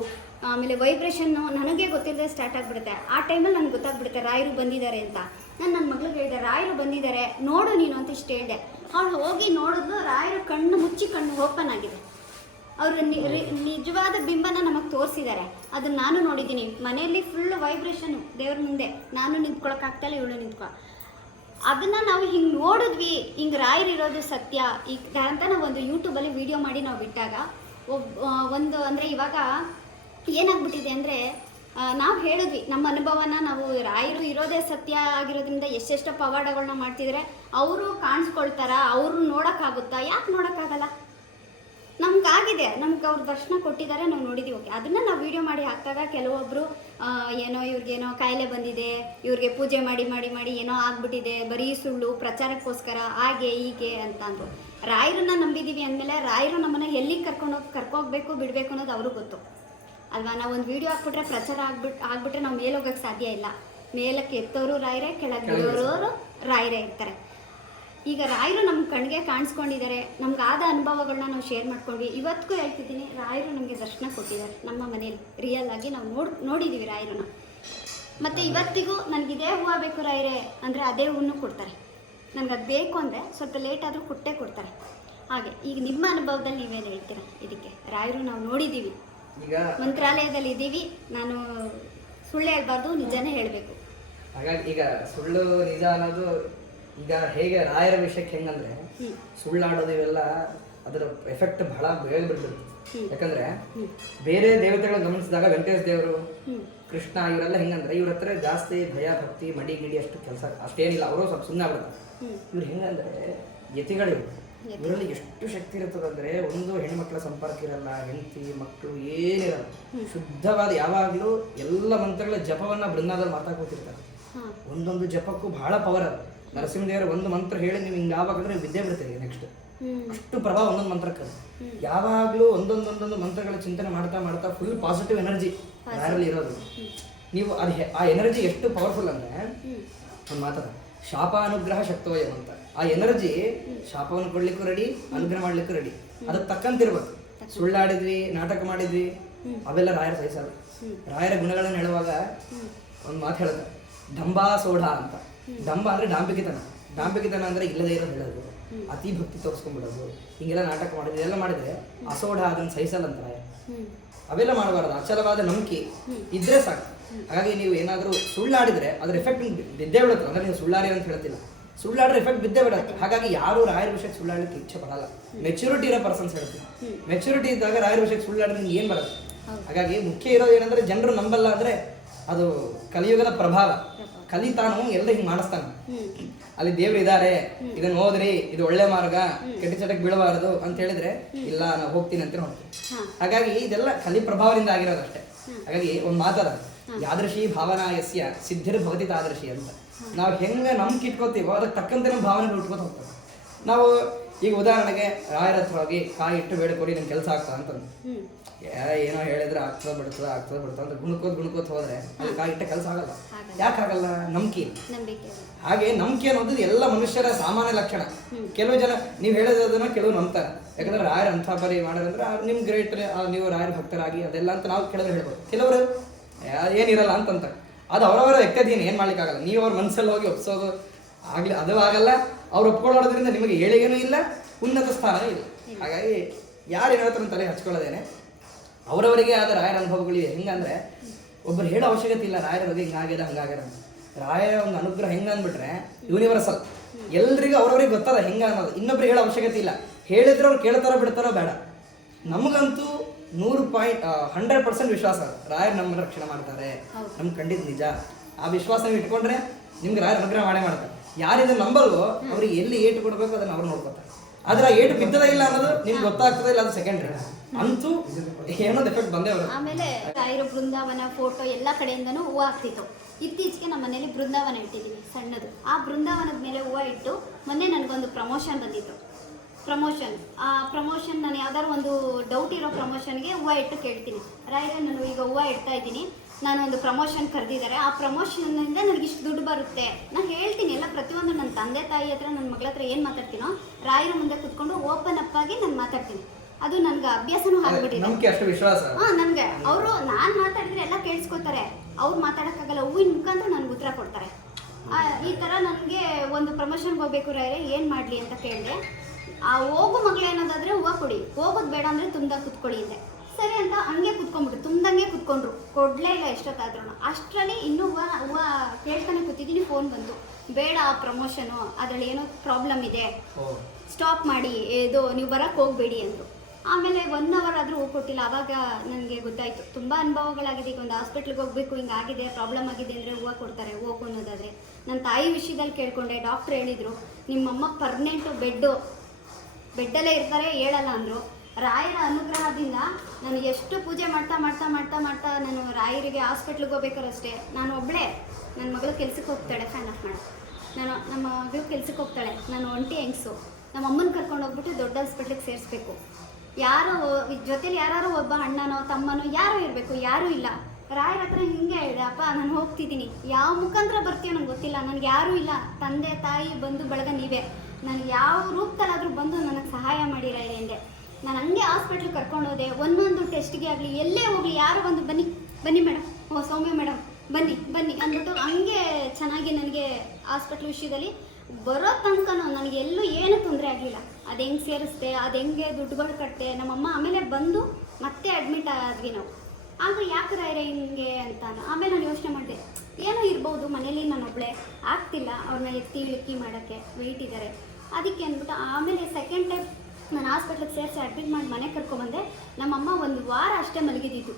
ಆಮೇಲೆ ವೈಬ್ರೇಷನ್ನು ನನಗೆ ಗೊತ್ತಿಲ್ಲದೆ ಸ್ಟಾರ್ಟ್ ಆಗಿಬಿಡುತ್ತೆ. ಆ ಟೈಮಲ್ಲಿ ನನಗೆ ಗೊತ್ತಾಗ್ಬಿಡುತ್ತೆ ರಾಯರು ಬಂದಿದ್ದಾರೆ ಅಂತ. ನಾನು ನನ್ನ ಮಗಳಿಗೆ ಹೇಳಿದೆ, ರಾಯರು ಬಂದಿದ್ದಾರೆ, ನೋಡು ನೀನು ಅಂತ ಇಷ್ಟು ಹೇಳಿದೆ. ಅವಳು ಹೋಗಿ ನೋಡಿದ್ಲು, ರಾಯರು ಕಣ್ಣು ಮುಚ್ಚಿ ಕಣ್ಣು ಓಪನ್ ಆಗಿದೆ. ಅವರು ನಿಜವಾದ ಬಿಂಬನ ನಮಗೆ ತೋರಿಸಿದ್ದಾರೆ. ಅದನ್ನ ನಾನು ನೋಡಿದ್ದೀನಿ. ಮನೆಯಲ್ಲಿ ಫುಲ್ ವೈಬ್ರೇಷನು ದೇವ್ರ ಮುಂದೆ. ನಾನು ನಿಂತ್ಕೊಳಕ್ಕಾಗ್ತಾಯಿಲ್ಲ ಇವಳು ನಿಂತ್ಕೊ. ಅದನ್ನು ನಾವು ಹಿಂಗೆ ನೋಡಿದ್ವಿ. ಹಿಂಗೆ ರಾಯರಿರೋದು ಸತ್ಯ. ಈ ಅಂತ ನಾವು ಒಂದು ಯೂಟ್ಯೂಬಲ್ಲಿ ವಿಡಿಯೋ ಮಾಡಿ ನಾವು ಬಿಟ್ಟಾಗ ಒಬ್ಬ ಒಂದು ಅಂದರೆ ಇವಾಗ ಏನಾಗ್ಬಿಟ್ಟಿದೆ ಅಂದರೆ ನಾವು ಹೇಳಿದ್ವಿ. ನಮ್ಮ ಅನುಭವನ ನಾವು ರಾಯರು ಇರೋದೇ ಸತ್ಯ ಆಗಿರೋದ್ರಿಂದ ಎಷ್ಟೆಷ್ಟು ಪವಾಡಗಳನ್ನ ಮಾಡ್ತಿದ್ರೆ. ಅವರು ಕಾಣಿಸ್ಕೊಳ್ತಾರ? ಅವರು ನೋಡೋಕ್ಕಾಗುತ್ತಾ? ಯಾಕೆ ನೋಡೋಕ್ಕಾಗಲ್ಲ? ನಮ್ಗಾಗಿದೆ. ನಮ್ಗೆ ಅವ್ರ ದರ್ಶನ ಕೊಟ್ಟಿದ್ದಾರೆ ನಾವು ನೋಡಿದ್ದೀವಿ ಓಕೆ ಅದನ್ನು ನಾವು ವಿಡಿಯೋ ಮಾಡಿ ಹಾಕಿದಾಗ ಕೆಲವೊಬ್ಬರು ಏನೋ ಇವ್ರಿಗೇನೋ ಕಾಯಿಲೆ ಬಂದಿದೆ ಇವ್ರಿಗೆ ಪೂಜೆ ಮಾಡಿ ಮಾಡಿ ಮಾಡಿ ಏನೋ ಆಗ್ಬಿಟ್ಟಿದೆ ಬರೀ ಸುಳ್ಳು ಪ್ರಚಾರಕ್ಕೋಸ್ಕರ ಹಾಗೆ ಹೀಗೆ ಅಂತ ಅಂದರು. ರಾಯರನ್ನ ನಂಬಿದೀವಿ ಅಂದಮೇಲೆ ರಾಯರು ನಮ್ಮನ್ನು ಎಲ್ಲಿಗೆ ಕರ್ಕೊಂಡೋಗಿ ಕರ್ಕೋಗ್ಬೇಕು ಬಿಡ್ಬೇಕು ಅನ್ನೋದು ಅವ್ರಿಗೆ ಗೊತ್ತು. ಅಲ್ವಾ? ನಾವು ಒಂದು ವಿಡಿಯೋ ಹಾಕ್ಬಿಟ್ರೆ ಪ್ರಚಾರ ಆಗ್ಬಿಟ್ಟು ಆಗ್ಬಿಟ್ರೆ ನಾವು ಮೇಲೆ ಹೋಗಕ್ಕೆ ಸಾಧ್ಯ ಇಲ್ಲ. ಮೇಲಕ್ಕೆ ಎತ್ತೋರು ರಾಯರೇ ಕೆಳಗೆ ಬಿಡೋರು. ರಾಯರೇ ಇರ್ತಾರೆ. ಈಗ ರಾಯರು ನಮ್ಮ ಕಣ್ಗೆ ಕಾಣಿಸ್ಕೊಂಡಿದ್ದಾರೆ. ನಮ್ಗೆ ಆದ ಅನುಭವಗಳನ್ನ ನಾವು ಶೇರ್ ಮಾಡ್ಕೊಂಡ್ವಿ. ಇವತ್ತಿಗೂ ಹೇಳ್ತಿದ್ದೀನಿ ರಾಯರು ನಮಗೆ ದರ್ಶನ ಕೊಟ್ಟಿದ್ದಾರೆ. ನಮ್ಮ ಮನೇಲಿ ರಿಯಲ್ ಆಗಿ ನಾವು ನೋಡ್ ನೋಡಿದ್ದೀವಿ ರಾಯರನ್ನ. ಮತ್ತು ಇವತ್ತಿಗೂ ನನಗೆ ಇದೇ ಹೂವು ಬೇಕು ರಾಯರೇ ಅಂದರೆ ಅದೇ ಹೂವನ್ನು ಕೊಡ್ತಾರೆ. ನನಗೆ ಅದು ಬೇಕು ಅಂದರೆ ಸ್ವಲ್ಪ ಲೇಟ್ ಆದರೂ ಕೊಟ್ಟೇ ಕೊಡ್ತಾರೆ. ಹಾಗೆ ಈಗ ನಿಮ್ಮ ಅನುಭವದಲ್ಲಿ ನೀವೇನು ಹೇಳ್ತೀರಾ ಇದಕ್ಕೆ? ರಾಯರು ನಾವು ನೋಡಿದ್ದೀವಿ ಮಂತ್ರಾಲಯದಲ್ಲಿ ಇದ್ದೀವಿ ನಾನು ಸುಳ್ಳು ಹೇಳ್ಬಾರ್ದು ನಿಜನೇ ಹೇಳಬೇಕು. ಹಾಗಾಗಿ ಈಗ ಸುಳ್ಳು ನಿಜ ಅನ್ನೋದು ಈಗ ಹೇಗೆ ರಾಯರ ವಿಷಯಕ್ಕೆ ಹೆಂಗಂದ್ರೆ ಸುಳ್ಳಾಡೋದು ಇವೆಲ್ಲ ಅದರ ಎಫೆಕ್ಟ್ ಬಹಳ ಬೇಗ ಬಿಡ್ತದೆ ಯಾಕಂದ್ರೆ ಬೇರೆ ದೇವತೆಗಳ ಗಮನಿಸಿದಾಗ ವೆಂಕಟೇಶ್ ದೇವರು ಕೃಷ್ಣ ಇವರೆಲ್ಲ ಹೆಂಗಂದ್ರೆ ಇವ್ರ ಹತ್ರ ಜಾಸ್ತಿ ಭಯ ಭಕ್ತಿ ಮಡಿ ಗಿಡಿ ಅಷ್ಟು ಕೆಲಸ ಅಷ್ಟೇನಿಲ್ಲ. ಅವರು ಸ್ವಲ್ಪ ಸುಮ್ಮನೆ ಆಗ್ಬಿಡ್ತಾರೆ. ಇವ್ರು ಹೆಂಗಂದ್ರೆ ಯತಿಗಳು ಇವರಲ್ಲಿ ಎಷ್ಟು ಶಕ್ತಿ ಇರ್ತದಂದ್ರೆ ಒಂದು ಹೆಣ್ಮಕ್ಳ ಸಂಪರ್ಕ ಇರಲ್ಲ ಹೆಂಡತಿ ಮಕ್ಕಳು ಏನಿರಲ್ಲ. ಶುದ್ಧವಾದ ಯಾವಾಗಲೂ ಎಲ್ಲ ಮಂತ್ರಗಳ ಜಪವನ್ನ ಬೃಂದಾದಲ್ಲಿ ಮಾತಾಡ್ಕೊತಿರ್ತಾರೆ ಒಂದೊಂದು ಜಪಕ್ಕೂ ಬಹಳ ಪವರ್ ಅದು. ನರಸಿಂಹದೇವರ ಒಂದು ಮಂತ್ರ ಹೇಳಿ ನೀವು ಹಿಂಗೆ ಯಾವಾಗಂದ್ರೆ ವಿದ್ಯೆ ಬಿಡ್ತೀರಿ ನೆಕ್ಸ್ಟ್ ಅಷ್ಟು ಪ್ರಭಾವ ಒಂದೊಂದು ಮಂತ್ರಕ್ಕೆ ಯಾವಾಗಲೂ ಒಂದೊಂದೊಂದೊಂದು ಮಂತ್ರಗಳ ಚಿಂತನೆ ಮಾಡ್ತಾ ಮಾಡ್ತಾ ಫುಲ್ ಪಾಸಿಟಿವ್ ಎನರ್ಜಿ ಯಾರಲ್ಲಿ ಇರೋದು. ನೀವು ಅದು ಆ ಎನರ್ಜಿ ಎಷ್ಟು ಪವರ್ಫುಲ್ ಅಂದ್ರೆ ಒಂದು ಮಾತಾಡ ಶಾಪ ಅನುಗ್ರಹ ಶಕ್ತವಯಂ ಅಂತ. ಆ ಎನರ್ಜಿ ಶಾಪವನ್ನು ಕೊಡ್ಲಿಕ್ಕೂ ರೆಡಿ ಅನುಗ್ರಹ ಮಾಡ್ಲಿಕ್ಕೂ ರೆಡಿ ಅದಕ್ಕೆ ತಕ್ಕಂತಿರ್ಬೇಕು ಸುಳ್ಳಾಡಿದ್ವಿ ನಾಟಕ ಮಾಡಿದ್ವಿ ಅವೆಲ್ಲ ರಾಯರ ಸಹಿಸಲ್ಲ. ರಾಯರ ಗುಣಗಳನ್ನು ಹೇಳುವಾಗ ಒಂದು ಮಾತು ಹೇಳ್ತಾರೆ ಢಂಬಾ ಸೋಢ ಅಂತ. ಢಂಬ ಅಂದ್ರೆ ಡಾಂಬಿಕೆತನ. ಡಾಂಬಿಕೆತನ ಅಂದ್ರೆ ಇಲ್ಲದೇ ಇರೋದು ಹೇಳೋದು. ಅತಿ ಭಕ್ತಿ ತೋರಿಸ್ಕೊಂಡ್ಬಿಡೋದು. ಹಿಂಗೆಲ್ಲ ನಾಟಕ ಮಾಡೋದು ಇದೆಲ್ಲ ಮಾಡಿದ್ರೆ ಅಸೋಢ ಅದನ್ನ ಸಹಿಸಲ್ಲ ಅಂತ ರಾಯರು ಅವೆಲ್ಲ ಮಾಡಬಾರ್ದು. ಅಚಲವಾದ ನಂಬಿಕೆ ಇದ್ರೆ ಸಾಕು. ಹಾಗಾಗಿ ನೀವು ಏನಾದರೂ ಸುಳ್ಳಾಡಿದ್ರೆ ಅದ್ರ ಎಫೆಕ್ಟ್ ಬಿದ್ದೇ ಬಿಡುತ್ತೆ ಅಂದ್ರೆ ನೀವು ಸುಳ್ಳಾಡಿ ಅಂತ ಹೇಳ್ತಿಲ್ಲ. ಸುಳ್ಳಾಡ್ರೆ ಎಫೆಕ್ಟ್ ಬಿದ್ದೇ ಬಿಡುತ್ತೆ. ಹಾಗಾಗಿ ಯಾರು ರಾಯರ ವಿಷಯಕ್ಕೆ ಸುಳ್ಳಾಡಲಿಕ್ಕೆ ಇಚ್ಛೆ ಪಡಲ್ಲ. ಮೆಚುರಿಟಿ ಇರೋ ಪರ್ಸನ್ಸ್ ಹೇಳ್ತೀನಿ. ಮೆಚುರಿಟಿ ಇದ್ದಾಗ ರಾಯರ ವಿಷಯಕ್ಕೆ ಸುಳ್ಳಾಡಿದ್ರೆ ನಿಮ್ಗೆ ಏನು ಬರುತ್ತೆ? ಹಾಗಾಗಿ ಮುಖ್ಯ ಇರೋದು ಏನಂದ್ರೆ ಜನರು ನಂಬಲ್ಲ ಅಂದ್ರೆ ಅದು ಕಲಿಯುಗದ ಪ್ರಭಾವ. ಕಲಿ ತಾನು ಎಲ್ಲ ಹಿಂಗ್ ಮಾಡಿಸ್ತಾನ. ಅಲ್ಲಿ ದೇವ್ರು ಇದ್ದಾರೆ ಇದನ್ನ ಹೋದ್ರಿ ಇದು ಒಳ್ಳೆ ಮಾರ್ಗ ಕೆಟ್ಟ ಚಟಕ್ ಬೀಳಬಾರದು ಅಂತ ಹೇಳಿದ್ರೆ ಇಲ್ಲ ನಾವು ಹೋಗ್ತೀನಿ ಅಂತ ನೋಡ್ತೀವಿ ಹಾಗಾಗಿ ಇದೆಲ್ಲ ಕಲಿ ಪ್ರಭಾವದಿಂದ ಆಗಿರೋದಷ್ಟೇ ಹಾಗಾಗಿ ಒಂದು ಮಾತದ ಯಾದೃಶಿ ಭಾವನಾ ಯಸ್ಯ ಸಿದ್ಧಿರ್ ಭವತಿ ತಾದೃಶಿ ಅಂತ. ನಾವು ಹೆಂಗ ನಂಬಿಕೆ ಇಟ್ಕೋತೀವೋ ಅದಕ್ಕೆ ತಕ್ಕಂತೆ ನಮ್ಮ ಭಾವನೆ ಇಟ್ಕೋತ ಹೋಗ್ತಾರೆ ನಾವು ಈಗ ಉದಾಹರಣೆಗೆ ರಾಯರ ಹತ್ರ ಹೋಗಿ ಕಾಯಿ ಇಟ್ಟು ಬೇಡ್ಕೊಡಿ ನಿಮ್ ಕೆಲಸ ಆಗ್ತಾ ಅಂತಂದು. ಯಾರ ಏನೋ ಹೇಳಿದ್ರೆ ಆಗ್ತದ ಬಿಡ್ತದ ಆಗ್ತದ ಬಿಡ್ತದ ಅಂತ ಗುಣಕೋತ್ ಗುಣಕೋತ್ ಹೋದ್ರೆ ಅದಕ್ಕಾಗಿಟ್ಟ ಕೆಲಸ ಆಗಲ್ಲ. ಯಾಕೆ ಆಗಲ್ಲ? ನಂಬಿಕೆ. ಹಾಗೆ ನಂಬಿಕೆ ಅನ್ನೋದು ಎಲ್ಲ ಮನುಷ್ಯರ ಸಾಮಾನ್ಯ ಲಕ್ಷಣ. ಕೆಲವು ಜನ ನೀವು ಹೇಳೋದನ್ನ ಕೆಲವು ನಂಬ್ತಾರೆ. ಯಾಕಂದ್ರೆ ರಾಯರ್ ಅಂಥ ಬರೀ ಮಾಡೋದಂದ್ರೆ ನಿಮ್ ಗ್ರೇಟ್ ನೀವು ರಾಯರ ಭಕ್ತರಾಗಿ ಅದೆಲ್ಲ ಅಂತ ನಾವು ಕೆಲವರು ಹೇಳ್ಬೋದು. ಕೆಲವರು ಏನಿರಲ್ಲ ಅಂತಂತ ಅದು ಅವರವರ ವ್ಯಕ್ತಿಯದೇನು ಏನು ಮಾಡ್ಲಿಕ್ಕಾಗಲ್ಲ ನೀವು ಅವ್ರ ಮನಸ್ಸಲ್ಲಿ ಹೋಗಿ ಒಪ್ಸೋದು ಆಗ್ಲಿ ಅದು ಆಗಲ್ಲ. ಅವ್ರು ಒಪ್ಕೊಳ್ಳೋದ್ರಿಂದ ನಿಮಗೆ ಏಳಿಗೆನೂ ಇಲ್ಲ ಉನ್ನತ ಸ್ಥಾನ ಇಲ್ಲ. ಹಾಗಾಗಿ ಯಾರು ಏನು ಹೇಳ್ತಾರೆ ತಲೆ ಹಚ್ಕೊಳ್ಳೋದೇನೆ. ಅವರವರಿಗೆ ಆದ ರಾಯರ ಅನುಭವಗಳಿವೆ. ಹೆಂಗಂದ್ರೆ ಒಬ್ಬರು ಹೇಳೋ ಅವಶ್ಯಕತೆ ಇಲ್ಲ ರಾಯರ ಬಗ್ಗೆ ಹಿಂಗಾಗ್ಯದ ಹಂಗಾಗ್ಯದ ರಾಯರ ಒಂದು ಅನುಗ್ರಹ ಹೆಂಗ ಅಂದ್ಬಿಟ್ರೆ ಯೂನಿವರ್ಸಲ್ ಎಲ್ರಿಗೂ ಅವ್ರವ್ರಿಗೆ ಗೊತ್ತದ ಹೆಂಗ ಅನ್ನೋದು. ಇನ್ನೊಬ್ರಿಗೆ ಹೇಳೋ ಅವಶ್ಯಕತೆ ಇಲ್ಲ. ಹೇಳಿದ್ರೆ ಅವ್ರು ಕೇಳ್ತಾರೋ ಬಿಡ್ತಾರೋ ಬೇಡ. ನಮಗಂತೂ ನೂರು ಪಾಯಿಂಟ್ ಹಂಡ್ರೆಡ್ ಪರ್ಸೆಂಟ್ ವಿಶ್ವಾಸ. ರಾಯರ್ ನಮ್ಮ ರಕ್ಷಣೆ ಮಾಡ್ತಾರೆ. ನಮ್ಗೆ ಖಂಡಿತ ನಿಜ. ಆ ವಿಶ್ವಾಸ ನೀವು ಇಟ್ಕೊಂಡ್ರೆ ನಿಮ್ಗೆ ರಾಯರ್ ಅನುಗ್ರಹ ಮಾಡೇ ಮಾಡ್ತಾರೆ. ಯಾರಿದ ನಂಬಲ್ವೋ ಅವ್ರಿಗೆ ಎಲ್ಲಿ ಏಟು ಕೊಡ್ಬೇಕು ಅದನ್ನ ಅವ್ರು ನೋಡ್ಕೊತಾರೆ. ಆದ್ರೆ ಆ ಏಟು ಬಿದ್ದದ ಇಲ್ಲ ಅನ್ನೋದು ನಿಮ್ಗೆ ಗೊತ್ತಾಗ್ತದೆ ಇಲ್ಲ ಅದು ಸೆಕೆಂಡ್ರಿ ಅಂತೂ ಎಫೆಕ್ಟ್ ಬಂದೇ ಆಮೇಲೆ ತಾಯಿರು ಬೃಂದಾವನ ಫೋಟೋ ಎಲ್ಲ ಕಡೆಯಿಂದನೂ ಹೂವು ಆಗ್ತಿತ್ತು. ಇತ್ತೀಚೆಗೆ ನಮ್ಮ ಮನೇಲಿ ಬೃಂದಾವನ ಇಟ್ಟಿದ್ದೀವಿ ಸಣ್ಣದು. ಆ ಬೃಂದಾವನದ ಮೇಲೆ ಹೂವು ಇಟ್ಟು ಮೊನ್ನೆ ನನಗೊಂದು ಪ್ರಮೋಷನ್ ಬಂದಿತ್ತು. ಪ್ರಮೋಷನ್ ಆ ಪ್ರಮೋಷನ್ ನಾನು ಯಾವ್ದಾದ್ರು ಒಂದು ಡೌಟ್ ಇರೋ ಪ್ರಮೋಷನ್ಗೆ ಹೂವು ಇಟ್ಟು ಕೇಳ್ತೀನಿ. ರಾಯರೇ, ನಾನು ಈಗ ಹೂವು ಇಡ್ತಾ ಇದ್ದೀನಿ. ನಾನು ಒಂದು ಪ್ರಮೋಷನ್ ಕರೆದಿದ್ದಾರೆ. ಆ ಪ್ರಮೋಷನ್ನಿಂದ ನನಗೆ ಇಷ್ಟು ದುಡ್ಡು ಬರುತ್ತೆ. ನಾನು ಹೇಳ್ತೀನಿ, ಎಲ್ಲ ಪ್ರತಿಯೊಂದು ನನ್ನ ತಂದೆ ತಾಯಿ ಹತ್ರ, ನನ್ನ ಮಗಳ ಹತ್ರ ಏನು ಮಾತಾಡ್ತೀನೋ, ರಾಯರ ಮುಂದೆ ಕುತ್ಕೊಂಡು ಓಪನ್ ಅಪ್ ಆಗಿ ನಾನು ಮಾತಾಡ್ತೀನಿ. ಅದು ನನಗೆ ಅಭ್ಯಾಸನೂ ಆಗ್ಬಿಟ್ಟಿದೆ. ನಂಬಿಕೆ ಅಷ್ಟು ವಿಶ್ವಾಸ. ಹಾ ನನ್ಗೆ. ಅವರು ನಾನ್ ಮಾತಾಡಿದ್ರೆ ಎಲ್ಲ ಕೇಳಿಸ್ಕೊತಾರೆ. ಅವ್ರು ಮಾತಾಡಕ್ಕಾಗಲ್ಲ ಹೂವಿನ ಮುಖಾಂತರ ನನ್ಗೆ ಉತ್ತರ ಕೊಡ್ತಾರೆ. ಆ, ಈ ತರ ನನಗೆ ಒಂದು ಪ್ರಮೋಷನ್ ಹೋಗ್ಬೇಕು ರಾಯರೇ ಏನ್ ಮಾಡ್ಲಿ ಅಂತ ಕೇಳಿದೆ. ಆ ಹೋಗು ಮಗಳು ಏನೋದಾದ್ರೆ ಹೂವ ಕೊಡಿ. ಹೋಗೋದು ಬೇಡ ಅಂದ್ರೆ ತುಂಬ್ದಾಗ ಕುತ್ಕೊಳ್ಳಿ ಅಂದೆ. ಸರಿ ಅಂತ ಹಂಗೆ ಕುತ್ಕೊಂಡ್ಬಿಟ್ರು. ತುಂಬಂಗೆ ಕುತ್ಕೊಂಡ್ರು. ಕೊಡ್ಲೇ ಇಲ್ಲ ಎಷ್ಟೊತ್ತಾದ್ರೂ ಅಷ್ಟರಲ್ಲಿ ಇನ್ನೂ ಹೂವ ಹೂವ ಕೇಳ್ತಾನೆ ಕೂತಿದ್ದೀನಿ ಫೋನ್ ಬಂತು. ಬೇಡ ಆ ಪ್ರಮೋಷನು. ಅದ್ರಲ್ಲಿ ಏನೋ ಪ್ರಾಬ್ಲಮ್ ಇದೆ. ಸ್ಟಾಪ್ ಮಾಡಿ. ಇದು ನೀವು ಬರಕ್ಕೆ ಹೋಗಬೇಡಿ ಅಂದರು. ಆಮೇಲೆ ಒನ್ ಅವರ್ ಆದರೂ ಕೊಟ್ಟಿಲ್ಲ ಆವಾಗ ನನಗೆ ಗೊತ್ತಾಯಿತು. ತುಂಬ ಅನುಭವಗಳಾಗಿದೆ. ಈಗ ಒಂದು ಹಾಸ್ಪಿಟ್ಲಿಗೆ ಹೋಗಬೇಕು ಹಿಂಗಾಗಿದೆ ಪ್ರಾಬ್ಲಮ್ ಆಗಿದೆ ಅಂದರೆ ಹೂವು ಕೊಡ್ತಾರೆ ಹೋಗು ಅನ್ನೋದಾದರೆ ನನ್ನ ತಾಯಿ ವಿಷಯದಲ್ಲಿ ಕೇಳಿಕೊಂಡೆ ಡಾಕ್ಟ್ರ್ ಹೇಳಿದರು, ನಿಮ್ಮಮ್ಮ ಪರ್ಮನೆಂಟು ಬೆಡ್ಡು ಬೆಡ್ಡಲ್ಲೇ ಇರ್ತಾರೆ, ಹೇಳಲ್ಲ ಅಂದರು. ರಾಯರ ಅನುಗ್ರಹದಿಂದ ನಾನು ಎಷ್ಟು ಪೂಜೆ ಮಾಡ್ತಾ ಮಾಡ್ತಾ ಮಾಡ್ತಾ ಮಾಡ್ತಾ ನಾನು ರಾಯರಿಗೆ ಹಾಸ್ಪಿಟ್ಲಿಗೆ ಹೋಗ್ಬೇಕಾರಷ್ಟೇ. ನಾನು ಒಬ್ಬಳೇ ನನ್ನ ಮಗಳು ಕೆಲ್ಸಕ್ಕೆ ಹೋಗ್ತಾಳೆ ಫ್ಯಾನ್ ಆಫ್ ಮಾಡ ನಾನು, ನಮ್ಮ ಮಗಳು ಕೆಲ್ಸಕ್ಕೆ ಹೋಗ್ತಾಳೆ. ನಾನು ಒಂಟಿ ಹೆಂಗ್ಸು. ನಮ್ಮ ಅಮ್ಮನ ಕರ್ಕೊಂಡು ಹೋಗ್ಬಿಟ್ಟು ದೊಡ್ಡ ಹಾಸ್ಪಿಟ್ಲಿಗೆ ಸೇರಿಸ್ಬೇಕು. ಯಾರೋ ಜೊತೆಲಿ ಯಾರು ಒಬ್ಬ ಅಣ್ಣನೋ, ತಮ್ಮನೋ, ಯಾರು ಇರಬೇಕು, ಯಾರೂ ಇಲ್ಲ. ರಾಯರ ಹತ್ರ ಹಿಂಗೆ ಹೇಳಿದೆ, ಅಪ್ಪ, ನಾನು ಹೋಗ್ತಿದ್ದೀನಿ. ಯಾವ ಮುಖಾಂತರ ಬರ್ತೀಯೋ ನಂಗೆ ಗೊತ್ತಿಲ್ಲ. ನನಗೆ ಯಾರೂ ಇಲ್ಲ. ತಂದೆ, ತಾಯಿ ಬಂದು ಬಳಗ ನೀವೇ. ನನಗೆ ಯಾವ ರೂಪದಲ್ಲಾದರೂ ಬಂದು ನನಗೆ ಸಹಾಯ ಮಾಡಿರ ಎಂದೆ ನಾನು ಹಂಗೆ ಹಾಸ್ಪಿಟ್ಲಿಗೆ ಕರ್ಕೊಂಡು ಹೋದೆ. ಒಂದೊಂದು ಟೆಸ್ಟ್ಗೆ ಆಗಲಿ, ಎಲ್ಲೇ ಹೋಗಲಿ, ಯಾರು ಬಂದು ಬನ್ನಿ. ಬನ್ನಿ ಮೇಡಮ್ ಓ, ಸೌಮ್ಯ ಮೇಡಮ್ ಬನ್ನಿ ಬನ್ನಿ ಅಂದ್ಬಿಟ್ಟು ಹಂಗೆ ಚೆನ್ನಾಗಿ ನನಗೆ ಹಾಸ್ಪಿಟ್ಲ್ ವಿಷಯದಲ್ಲಿ ಬರೋ ತನಕನೂ ನನಗೆ ಎಲ್ಲೂ ಏನು ತೊಂದರೆ ಆಗಲಿಲ್ಲ. ಅದು ಹೆಂಗೆ ಸೇರಿಸ್ದೆ, ಅದು ಹೆಂಗೆ ದುಡ್ಡುಗಳು ಕಟ್ಟೆ ನಮ್ಮಮ್ಮ ಆಮೇಲೆ ಬಂದು ಮತ್ತೆ ಅಡ್ಮಿಟ್ ಆದ್ವಿ ನಾವು. ಆಗ ಯಾಕೆ ರೈರ ಹಿಂಗೆ ಅಂತ ಆಮೇಲೆ ನಾನು ಯೋಚನೆ ಮಾಡಿದೆ, ಏನೋ ಇರ್ಬೋದು, ಮನೇಲಿ ನಾನು ಒಬ್ಬಳೆ ಆಗ್ತಿಲ್ಲ ಅವ್ರನ್ನ ಎತ್ತಿ ಇಳಿಕ್ಕಿ ಮಾಡೋಕ್ಕೆ ವೆಯ್ಟ್ ಇದ್ದಾರೆ ಅದಕ್ಕೆ ಅಂದ್ಬಿಟ್ಟು ಆಮೇಲೆ ಸೆಕೆಂಡ್ ಟೈಮ್ ನಾನು ಹಾಸ್ಪಿಟ್ಲಿಗೆ ಸೇರಿಸಿ ಅಡ್ಮಿಟ್ ಮಾಡಿ ಮನೆಗೆ ಕರ್ಕೊಂಬಂದೆ, ನಮ್ಮಮ್ಮ ಒಂದು ವಾರ ಅಷ್ಟೇ ಮಲಗಿದ್ದಿದ್ದು.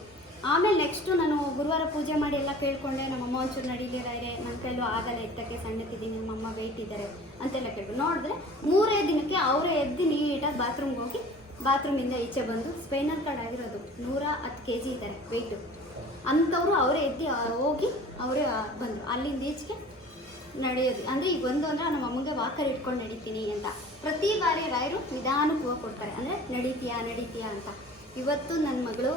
ಆಮೇಲೆ ನೆಕ್ಸ್ಟು ನಾನು ಗುರುವಾರ ಪೂಜೆ ಮಾಡಿ ಎಲ್ಲ ಕೇಳ್ಕೊಂಡೆ ನಮ್ಮಮ್ಮ ಒಂಚೂರು ನಡೀಲಿರಾರೆ ನನ್ನ ಕೈಲೂ ಆಗಲ್ಲ ಎತ್ತಕ್ಕೆ ಸಣ್ಣಕ್ಕಿದ್ದೀನಿ ನಮ್ಮಮ್ಮ ವೆಯ್ಟ್ ಇದ್ದಾರೆ ಅಂತೆಲ್ಲ ಕೇಳಿದ್ರು ನೋಡಿದ್ರೆ ಮೂರೇ ದಿನಕ್ಕೆ ಅವರೇ ಎದ್ದು ನೀಟಾಗಿ ಬಾತ್ರೂಮ್ಗೆ ಹೋಗಿ ಬಾತ್ರೂಮಿಂದ ಈಚೆ ಬಂದು ಸ್ಪೈನಲ್ ಕಾರ್ಡ್ ಆಗಿರೋದು, ನೂರ ಹತ್ತು ಕೆ ಜಿ ಇದ್ದಾರೆ ವೆಯ್ಟು ಅಂಥವ್ರು ಅವರೇ ಎದ್ದು ಹೋಗಿ ಅವರೇ ಬಂದರು. ಅಲ್ಲಿಂದ ಈಚೆಗೆ ನಡೆಯೋದು. ಅಂದರೆ ಈಗ ಒಂದು ಅಂದರೆ ನಮ್ಮ ಅಮ್ಮಂಗೆ ವಾಕರ್ ಇಟ್ಕೊಂಡು ನಡೀತೀನಿ ಅಂತ. ಪ್ರತಿ ಬಾರಿ ರಾಯರು ನಿಧಾನಕ್ಕೆ ಹೂವು ಕೊಡ್ತಾರೆ. ಅಂದರೆ ನಡೀತೀಯಾ ನಡೀತೀಯಾ ಅಂತ. ಇವತ್ತು ನನ್ನ ಮಗಳು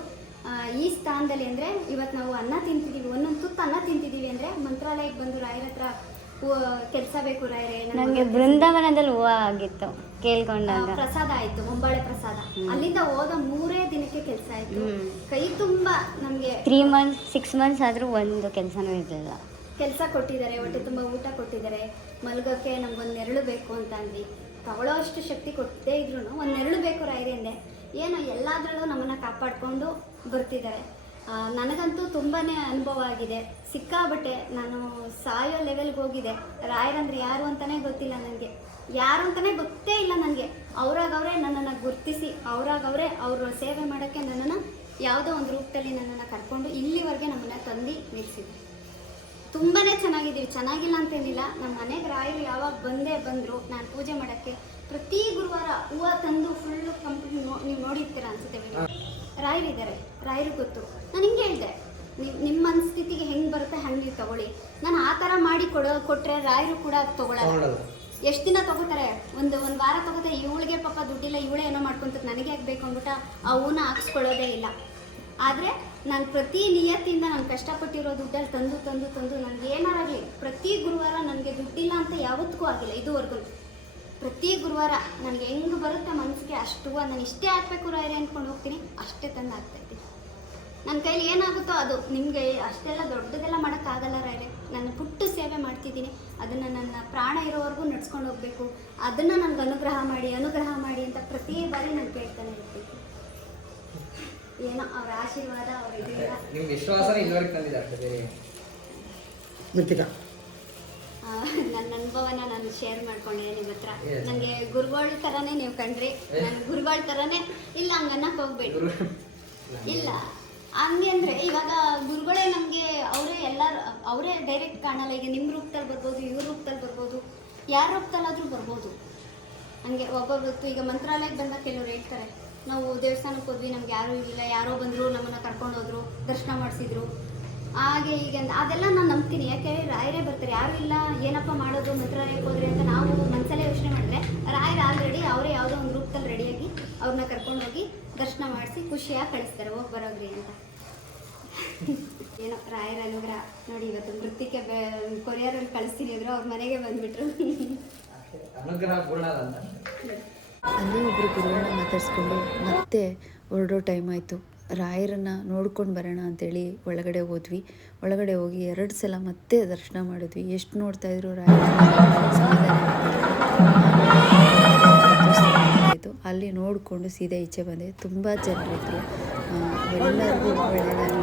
ಈ ಸ್ಥಾನದಲ್ಲಿ ಅಂದರೆ ಇವತ್ತು ನಾವು ಅನ್ನ ತಿಂತಿದ್ದೀವಿ ಒಂದೊಂದು ತುತ್ತು ಅನ್ನ ತಿಂತಿದ್ದೀವಿ ಅಂದರೆ ಮಂತ್ರಾಲಯಕ್ಕೆ ಬಂದು ರಾಯರ ಹತ್ರ ಕೆಲಸ ಬೇಕು ರಾಯರೇ ನನಗೆ ಬೃಂದಾವನದಲ್ಲಿ ಹೂವು ಆಗಿತ್ತು ಕೇಳ್ಕೊಂಡಾಗ ಪ್ರಸಾದ ಆಯಿತು ಮುಂಬಾಳೆ ಪ್ರಸಾದ. ಅಲ್ಲಿಂದ ಹೋದ ಮೂರೇ ದಿನಕ್ಕೆ ಕೆಲಸ ಆಯಿತು. ಕೈ ತುಂಬ ನಮಗೆ ತ್ರೀ ಮಂತ್ಸ್ ಸಿಕ್ಸ್ ಮಂತ್ಸ್ ಆದರೂ ಒಂದು ಕೆಲಸನೂ ಇರಲಿಲ್ಲ. ಕೆಲಸ ಕೊಟ್ಟಿದ್ದಾರೆ ಹೊಟ್ಟೆ ತುಂಬ ಊಟ ಕೊಟ್ಟಿದ್ದಾರೆ. ಮಲಗೋಕ್ಕೆ ನಮ್ಗೊಂದು ನೆರಳು ಬೇಕು ಅಂತ ಅಂದ್ವಿ. ತಗೊಳ್ಳೋ ಅಷ್ಟು ಶಕ್ತಿ ಕೊಟ್ಟೇ ಇದ್ರು ಒಂದು ನೆರಳು ಬೇಕು ರಾಯರೇ ಅಂದೆ. ಏನೋ ಎಲ್ಲಾದ್ರಲ್ಲೂ ನಮ್ಮನ್ನು ಕಾಪಾಡಿಕೊಂಡು ಬರ್ತಿದ್ದಾರೆ. ನನಗಂತೂ ತುಂಬಾ ಅನುಭವ ಆಗಿದೆ. ಸಿಕ್ಕಾಬಟ್ಟೆ ನಾನು ಸಾಯೋ ಲೆವೆಲ್ಗೆ ಹೋಗಿದೆ. ರಾಯರಂದ್ರೆ ಯಾರು ಅಂತಲೇ ಗೊತ್ತಿಲ್ಲ ನನಗೆ ಯಾರು ಅಂತಲೇ ಗೊತ್ತೇ ಇಲ್ಲ ನನಗೆ ಅವರಾಗವರೇ ನನ್ನನ್ನು ಗುರುತಿಸಿ, ಅವರಾಗವರೇ ಅವರು ಸೇವೆ ಮಾಡೋಕ್ಕೆ ನನ್ನನ್ನು ಯಾವುದೋ ಒಂದು ರೂಪದಲ್ಲಿ ನನ್ನನ್ನು ಕರ್ಕೊಂಡು ಇಲ್ಲಿವರೆಗೆ ನಮ್ಮನ್ನು ತಂದು ನಿಲ್ಲಿಸಿದ್ರು ತುಂಬಾ ಚೆನ್ನಾಗಿದ್ದೀವಿ. ಚೆನ್ನಾಗಿಲ್ಲ ಅಂತೇನಿಲ್ಲ. ನಮ್ಮ ಮನೆಗೆ ರಾಯರು ಯಾವಾಗ ಬಂದೇ ಬಂದರು ನಾನು ಪೂಜೆ ಮಾಡೋಕ್ಕೆ ಪ್ರತಿ ಗುರುವಾರ ಹೂವು ತಂದು ಫುಲ್ಲು ಕಂಪ್ಲೀಟ್ ನೀವು ನೋಡಿರ್ತೀರ ಅನ್ಸುತ್ತೆ. ರಾಯರಿದ್ದಾರೆ. ರಾಯರು ಗೊತ್ತು. ನಾನು ಹಿಂಗೆ ಹೇಳಿದೆ. ನಿಮ್ಮ ನಿಮ್ಮ ಮನಸ್ಥಿತಿಗೆ ಹೆಂಗೆ ಬರುತ್ತೆ ಹಂಗೆ ನೀವು ತಗೊಳ್ಳಿ. ನಾನು ಆ ಥರ ಮಾಡಿ ಕೊಡೋ ಕೊಟ್ಟರೆ ರಾಯರು ಕೂಡ ಅದು ತಗೊಳ್ಳಲ್ಲ. ಎಷ್ಟು ದಿನ ತಗೋತಾರೆ? ಒಂದು ಒಂದು ವಾರ ತಗೋತಾರೆ. ಇವಳಿಗೆ ಪಾಪ ದುಡ್ಡಿಲ್ಲ ಇವಳೇ ಏನೋ ಮಾಡ್ಕೊಂತ ನನಗೆ ಯಾಕೆ ಬೇಕು ಅಂದ್ಬಿಟ್ಟು ಆ ಹೂನ ಹಾಕ್ಸ್ಕೊಳ್ಳೋದೇ ಇಲ್ಲ. ಆದರೆ ನಾನು ಪ್ರತಿ ನಿಯತ್ತಿಂದ ನಾನು ಕಷ್ಟಪಟ್ಟಿರೋ ದುಡ್ಡಲ್ಲಿ ತಂದು ತಂದು ತಂದು ನನಗೆ ಏನಾರಾಗಲಿ ಪ್ರತಿ ಗುರುವಾರ ನನಗೆ ದುಡ್ಡಿಲ್ಲ ಅಂತ ಯಾವತ್ತಿಗೂ ಆಗಿಲ್ಲ ಇದುವರೆಗೂ. ಪ್ರತಿ ಗುರುವಾರ ನನಗೆ ಹೆಂಗೆ ಬರುತ್ತೆ ಮನಸ್ಸಿಗೆ ಅಷ್ಟು ನಾನು ಇಷ್ಟೇ ಹಾಕ್ಬೇಕು ರಾಯರೇ ಅಂದ್ಕೊಂಡು ಹೋಗ್ತೀನಿ. ಅಷ್ಟೇ ತಂದು ಹಾಕ್ತಾಯಿದ್ದೀನಿ ನನ್ನ ಕೈಲಿ ಏನಾಗುತ್ತೋ ಅದು. ನಿಮಗೆ ಅಷ್ಟೆಲ್ಲ ದೊಡ್ಡದೆಲ್ಲ ಮಾಡೋಕ್ಕಾಗಲ್ಲ ರೈರೆ ನಾನು ಪುಟ್ಟ ಸೇವೆ ಮಾಡ್ತಿದ್ದೀನಿ. ಅದನ್ನು ನನ್ನ ಪ್ರಾಣ ಇರೋವರೆಗೂ ನಡ್ಸ್ಕೊಂಡು ಹೋಗಬೇಕು. ಅದನ್ನು ನನಗೆ ಅನುಗ್ರಹ ಮಾಡಿ ಅನುಗ್ರಹ ಮಾಡಿ ಅಂತ ಪ್ರತಿ ಬಾರಿ ನಾನು ಕೇಳ್ತಾನೆ ಇರ್ತೀನಿ. ಏನೋ ಅವರ ಆಶೀರ್ವಾದ ಅವ್ರ ಇದರಿಂದ ನಿಮ್ಮ ವಿಶ್ವಾಸನೇ ಇಲ್ಲಿವರೆಗೆ ತಂದಿದೆ ಅಷ್ಟೇ. ನನ್ನ ಅನುಭವನ ನಾನು ಶೇರ್ ಮಾಡ್ಕೊಂಡೆ ನಿಮ್ಮ ಹತ್ರ. ನನಗೆ ಗುರುಗಳ ಥರನೇ ನೀವು ಕಂಡ್ರಿ ನನ್ನ ಗುರುಗಳ ಥರನೇ ಇಲ್ಲ ಹಂಗೆ ಅನ್ನಕ್ಕೆ ಹೋಗ್ಬೇಡಿ ಇಲ್ಲ. ಹಂಗೆ ಅಂದರೆ ಇವಾಗ ಗುರುಗಳೇ ನಮಗೆ ಅವರೇ ಎಲ್ಲರೂ, ಅವರೇ ಡೈರೆಕ್ಟ್ ಕಾಣಲ್ಲ, ಈಗ ನಿಮ್ಮ ರೂಪದಲ್ಲಿ ಬರ್ಬೋದು, ಇವ್ರ ರೂಪದಲ್ಲಿ ಬರ್ಬೋದು, ಯಾರ ರೂಪದಲ್ಲಾದರೂ ಬರ್ಬೋದು. ಹಂಗೆ ಒಬ್ಬೊಬ್ಬತ್ತು ಈಗ ಮಂತ್ರಾಲಯಕ್ಕೆ ಬಂದಾಗ ಕೆಲವ್ರು ಹೇಳ್ತಾರೆ, ನಾವು ದೇವಸ್ಥಾನಕ್ಕೆ ಹೋದ್ವಿ, ನಮ್ಗೆ ಯಾರೂ ಇಲ್ಲ, ಯಾರೋ ಬಂದರು, ನಮ್ಮನ್ನು ಕರ್ಕೊಂಡು ಹೋದ್ರು, ದರ್ಶನ ಮಾಡಿಸಿದ್ರು. ಹಾಗೆ ಈಗ ಅದೆಲ್ಲ ನಾನು ನಂಬ್ತೀನಿ, ಯಾಕೆ ರಾಯರೇ ಬರ್ತಾರೆ, ಯಾರೂ ಇಲ್ಲ, ಏನಪ್ಪ ಮಾಡೋದು, ಮಂತ್ರಾಲಯಕ್ಕೆ ಹೋದ್ರೆ ಅಂತ ನಾವು ಮನಸ್ಸಲ್ಲೇ ಯೋಚನೆ ಮಾಡಿದ್ರೆ, ರಾಯರು ಆಲ್ರೆಡಿ ಅವರೇ ಯಾವುದೋ ಒಂದು ರೂಪದಲ್ಲಿ ರೆಡಿಯಾಗಿ ಅವ್ರನ್ನ ಕರ್ಕೊಂಡು ಹೋಗಿ ದರ್ಶನ ಮಾಡಿಸಿ ಖುಷಿಯಾಗಿ ಕಳಿಸ್ತಾರೆ ಹೋಗಿ ಬರೋಗ್ರಿ ಅಂತ. ಏನೋ ರಾಯರ ಅನುಗ್ರಹ. ನೋಡಿ ಇವತ್ತು ನೃತ್ಯಕ್ಕೆ ಕೊರಿಯರಲ್ಲಿ ಕಳಿಸ್ತೀನಿ ಅಂದ್ರು ಅವ್ರ ಮನೆಗೆ ಬಂದ್ಬಿಟ್ರು. ಅನುಗ್ರಹ ಅಲ್ಲೇ ಒಬ್ಬರು ಗುರುಗಳನ್ನ ಮಾತಾಡಿಸ್ಕೊಂಡು ಮತ್ತೆ ಹೊರಡೋ ಟೈಮ್ ಆಯಿತು. ರಾಯರನ್ನ ನೋಡ್ಕೊಂಡು ಬರೋಣ ಅಂತೇಳಿ ಒಳಗಡೆ ಹೋದ್ವಿ. ಒಳಗಡೆ ಹೋಗಿ ಎರಡು ಸಲ ಮತ್ತೆ ದರ್ಶನ ಮಾಡಿದ್ವಿ. ಎಷ್ಟು ನೋಡ್ತಾ ಇದ್ರು ರಾಯರ. ಸಮಾಧಾನ ಆಯಿತು ಅಲ್ಲಿ ನೋಡಿಕೊಂಡು ಸೀದಾ ಈಚೆ ಬಂದೆ. ತುಂಬ ಜನರಿದ್ದರು ಎಲ್ಲರಿಗೂ ಒಳ್ಳೆಯದಾಗಲಿ